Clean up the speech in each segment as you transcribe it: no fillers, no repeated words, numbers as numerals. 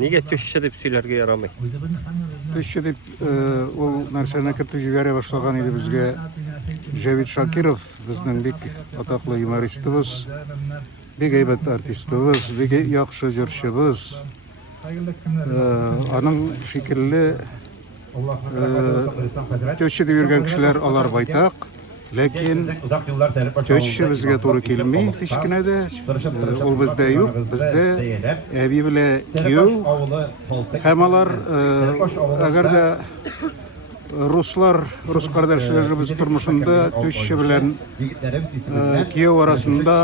Неге төшче деп сөйләргә ярамый? Төшче дип ул нәрсәне кертеп җибәрә башлаган иде безгә Җавид Шакиров, безнең бик атаклы юмористыбыз, бик әйбәт артистыбыз, бик яхшы җырчыбыз. Аның шикелле төшче дип йөргән кешеләр алар байтак. Ләкин төшче безгә туры килми һич кенә дә. Ул бездә юк. Бездә әби белән кияү һәм алар әгәр дә рус кардәшләребез тормышында төшче белән кияү арасында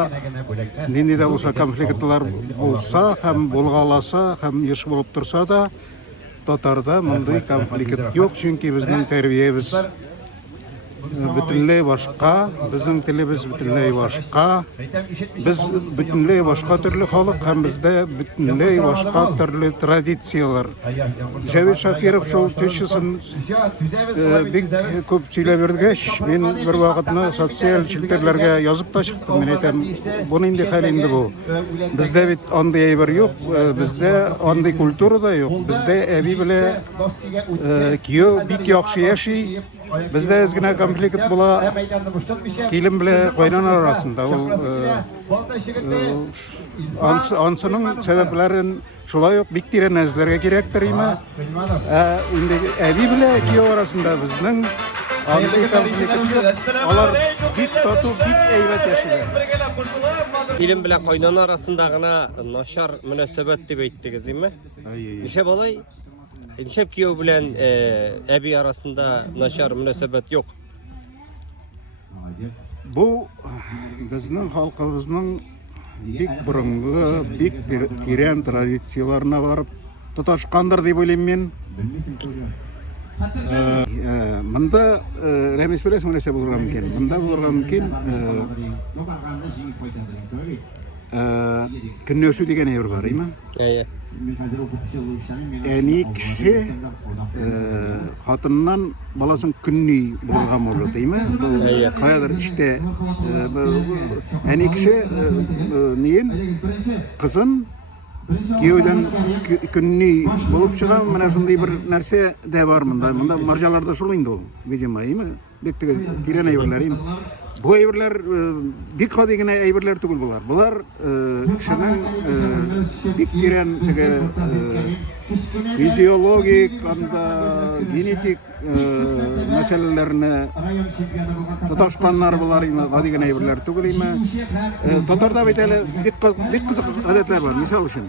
нинди дә булса конфликтлар булса һәм булгаласа һәм еш булып торса да, татарда мондый конфликт юк, чөнки безнең тәрбиябез бөтенләй башка, безнең телебез бөтенләй башка, без бөтенләй башка төрле халык һәм бездә бөтенләй башка төрле традициялар. Җавид Шакиров шул төшчесен бик күп сөйләп биргәч, мин бер вакытны социаль челтәрләргә язып та чыктым. Мин әйтәм, бу нинди хәл инде бу? Бездә бит андый әйбер юк, бездә андый культура да юк. Бездә әби белән кияү бик яхшы яши. Бездә әз генә конфликт була килен белән кайнана арасында. Ансының сәбәпләрен шулай ук бик тирән эзләргә кирәктер име. Инде әби белән кияү арасында безнең андый конфликт, алар бик тату, бик әйбәт яшиләр. Килен белән кайнана арасында гына начар мөнәсәбәт дип әйттегез, име? Нишә балай? Нишә кияү белән әби арасында начар мөнәсәбәт юк? Бу безнең халкыбызның бик борынгы, бик тирән традицияларына барып тоташкандыр дип уйлыйм мин. Монда Рәмис белән нәрсә булырга мөмкин? Монда булырга мөмкин көнләшү дигән әйбер бар, име? Әни кеше хатыннан баласын көнни булырга может, име? Каядыр иштә әни кеше кызын кияүдән көнни булып чыга, менә шундый бер нәрсә дә бар монда. Монда марҗаларда шул инде ул, видимо, име? Бик тирән әйберләр, име? Бу әйберләр бик гади генә әйберләр түгел булар. Булар кешенең бик тирән физиологик, генетик мәсьәләләрне тоташканнар булар, име? Гади генә әйберләр түгел, име? Татарда бит әле бик кызык гадәтләр бар. Мисал өчен,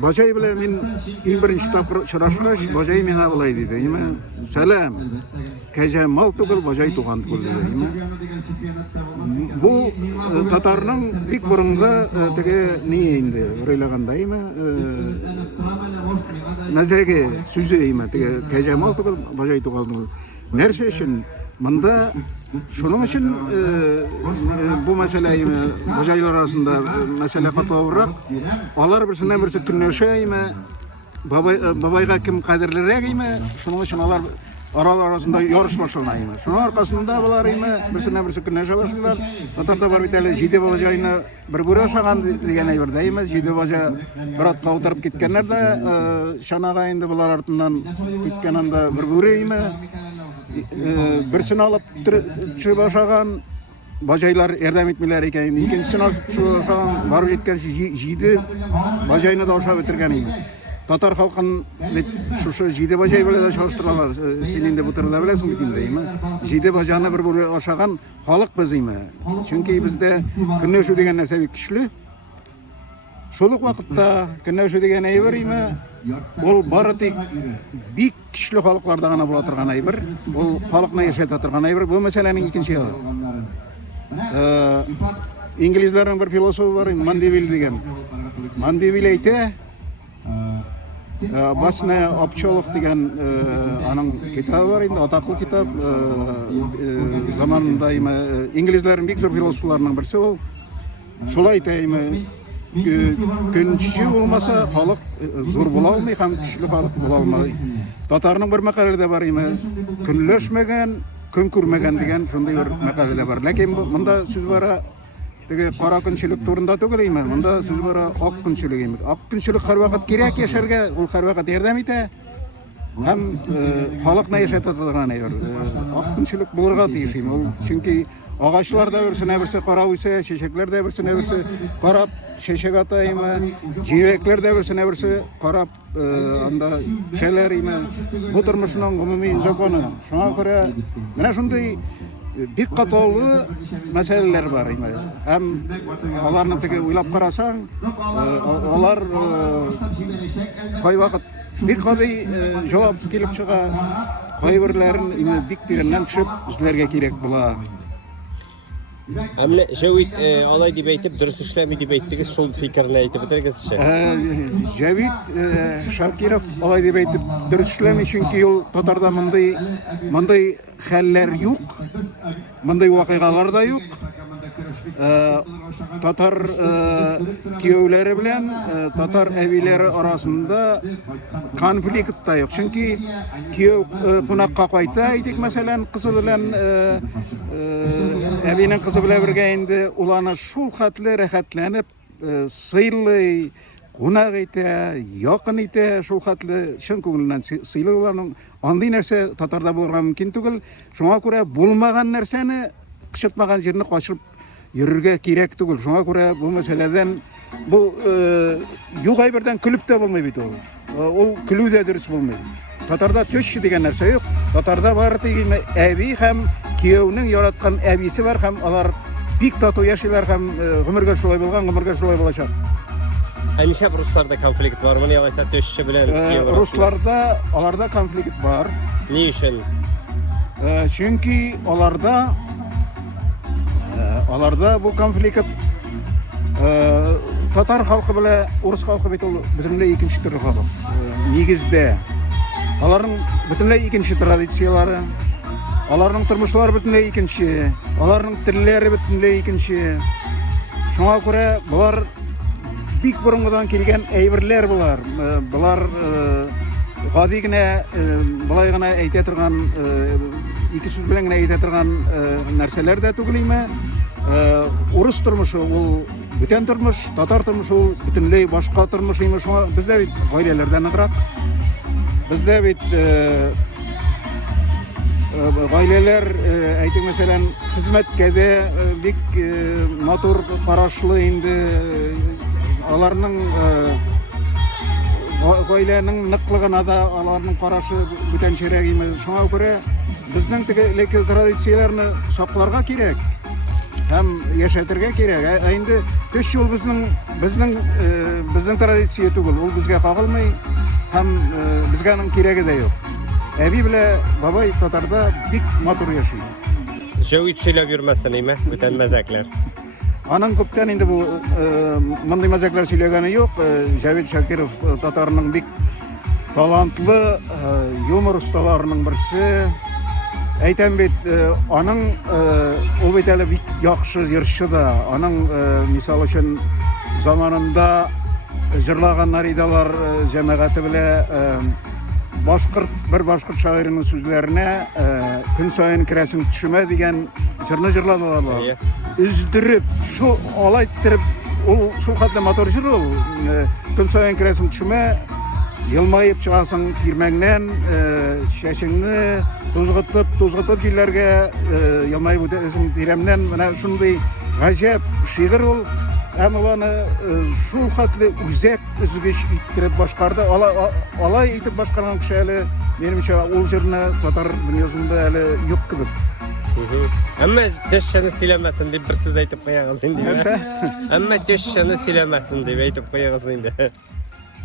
Бажай белән мин иң беренче тапкыр очрашкач, Бажай миңа булай диде, име? Сәлам. Кәҗә мал түгел, Бажай туган түгел диде, име? Бу татарның бик борынгы теге ни инде, уйлаганда, име? Мәзәге сүзе, име? Теге кәҗә мал түгел, Бажай туган түгел. Нәрсә өчен? Монда шуның өчен бу мәсьәлә Бажайлар арасында мәсьәлә катлаурак. Алар берсеннән берсе көнләшә, име? Бабайга кем кадерлерәк, име? Шуның өчен алар арасында ярыш башлана, име? Шуның аркасында булар, име? Берсеннән берсе көнләшә башлыйлар. Татарда бар бит әле җиде бажайны бер бүре ашаган дигән әйбер дә, име? Җиде бажа бер атка утырып киткәннәр дә, чанага инде булар артыннан киткән анда бер бүре, име? Берсен алып төшеп ашаган бажайлар ярдәм итмиләр икән. Икенчесен алып төшеп ашаган барып җиткәнче җиде бажайны да ашап бетергән иде. Татар халкын шушы җиде бажай белән дә чагыштыралар. Син инде бу турыда беләсең бит инде, име? Җиде бажаны бер бүре ашаган халык без, име? Чөнки бездә көнләшү дигән нәрсә бик көчле. Шул ук вакытта көнләшү дигән әйбер, име? Ул бары тик бик көчле халыкларда гына була торган әйбер. Ул халыкны яшәтә торган әйбер. Бу мәсьәләнең икенче ягы. Инглизләрнең бер философы бар, Мандевиль дигән. Мандевиль әйтә, Басна Апчолов дигән аның китабы бар инде, атаклы китап. Заманында инглизләрнең бик зур философларының берсе ул. Шулай әйтә, име? Көнче булмаса халык зур була алмый һәм көчле халык була алмый. Татарның бер мәкаләдә бар, име? Көнләшмәгән, көн күрмәгән дигән шундый бер мәкаләдә бар. Ләкин монда сүз бара теге кара көнчелек турында түгел имен. Монда сүз бара ак көнчелек имен. Ак көнчелек һәрвакыт кирәк яшәргә, ул һәрвакыт ярдәм итә. Һәм халыкны яшәтә торган әйбер. Ак көнчелек булырга тиеш имен. Ул чөнки агачлар да берсенә берсе карап үсә, чәчәкләр дә берсенә берсе карап чәчәк ата име, җиләкләр дә берсенә берсе карап анда шәләр име. Бу тормышның гомуми законы. Шуңа күрә менә шундый бик катаулы мәсьәләләр бар име. Һәм аларны теге уйлап карасаң, алар кайвакыт бик гади җавап килеп чыга. Кайберләрен име бик тирәннән төшеп эзләргә кирәк була. Әмле Җәвит алай дип әйтеп, дөрес эшләми дип әйттегез, шул фикерне әйтеп бетергезче. Җәвит Шакиров алай дип әйтеп дөрес эшләми, чөнки ул татарда мондый хәлләр юк, мондый вакыйгалар да юк. Татар кияүләре белән татар әбиләре арасында конфликт та юк. Чөнки кияү кунакка кайта, әйтик, мәсәлән, кызы белән әбинең кызы белән бергә инде ул аны шул хәтле рәхәтләнеп сыйлый, кунак итә, якын итә, шул хәтле чын күңеленнән сыйлый уларның. Андый нәрсә татарда булырга мөмкин түгел. Шуңа күрә булмаган нәрсәне, кычытмаган җирне качырып йөрергә кирәк түгел. Шуңа күрә бу мәсьәләдән бу юк әйбердән көлеп тә булмый бит ул. Ул көлү дә дөрес булмый. Татарда төш дигән нәрсә юк. Татарда бар дигән әби һәм кияүнең яраткан әбисе бар һәм алар бик тату яшиләр һәм гомергә шулай булган, гомергә шулай булачак. Ничә русларда конфликт бар? Моны ялайса төшче белән кияү. Русларда аларда конфликт бар. Ни өчен? Чөнки аларда бу конфликт татар халкы белән урыс халкы бит ул бөтенләй икенче төрле халык. Нигездә аларның бөтенләй икенче традициялары, аларның тормышлары бөтенләй икенче, аларның телләре бөтенләй икенче. Шуңа күрә булар бик борынгыдан килгән әйберләр булар. Булар гади генә булай гына әйтә торган, ике сүз белән генә әйтә торган нәрсәләр дә түгел име. Урыс тормышы ул бүтән тормыш, татар тормышы ул бөтенләй башка тормыш име. Шуңа бездә бит гаиләләрдә ныграк. Бездә бит гаиләләр, әйтик, мәсәлән, хезмәткә дә бик матур карашлы инде. Аларның гаиләнең ныклыгына да аларның карашы бүтәнчәрәк име. Шуңа күрә безнең теге традицияләрне сакларга кирәк һәм яшәтергә кирәк. Инде төш ул безнең традиция түгел, ул безгә кагылмый һәм безгә аның кирәге дә юк. Әби белән бабай татарда бик матур яши. Җәвит сөйләп йөрмәсен име, бүтән мәзәкләр. Аның күптән инде бу мондый мәзәкләр сөйләгәне юк. Җәвит Шакиров татарның бик талантлы юмор осталарының берсе. Әйтәм бит, аның ул бит әле бик яхшы җырчы да. Аның мисал өчен заманында җырлаганнар идалар җәмәгате белән бер башкорт шагыйренең сүзләренә көн саен керәсең төшемә дигән җырны җырладылар. Үздереп, шул алай иттереп, ул шул хәтле матур җыр ул. Көн саен керәсең төшемә, елмаеп чыгасың кирмәңнән, чәчеңне тузгытып җилләргә елмаеп үтәсең тиремнән. Менә шундый гаҗәп шигырь ул. Һәм аны шул хәтле үзәк үзгеч иттереп башкарды. Алай итеп башкарган кеше әле, минемчә, ул җырны татар дөньясында әле юк кебек. Әмма төшчәне сөйләмәсен дип бер сүз әйтеп куягыз инде. Әмма төшчәне сөйләмәсен дип әйтеп куягыз инде.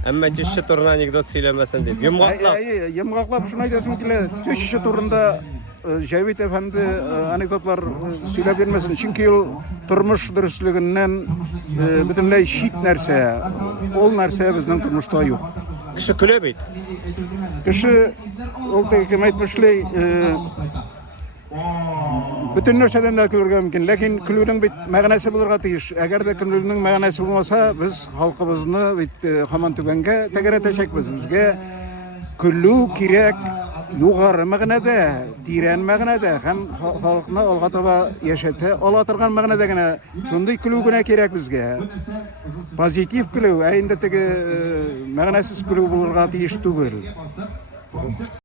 Әмма төшче турында анекдот сөйләмәсен дип. Йомгаклап шуны әйтәсем килә. Төшче турында Җәвит әфәнде анекдотлар сөйләп бирмәсен, чөнки ул тормыш дөрестлегеннән бөтенләй чит нәрсә. Ул нәрсә безнең тормышта юк. Кеше көлә бит. Кеше ул кем әйтмешләй бөтен нәрсәдән дә көлергә мөмкин, ләкин көлүнең бит мәгънәсе булырга тиеш. Әгәр дә көлүнең мәгънәсе булмаса, без халкыбызны бит һаман түбәнгә тәгәрәтәчәкбез. Безгә көлү кирәк, югары мәгънәдә, тирән мәгънәдә һәм халыкны алга таба яшәтә ала торган мәгънәдә генә шундый көлү генә кирәк безгә. Позитив көлү, ә инде теге мәгънәсез көлү булырга тиеш түгел.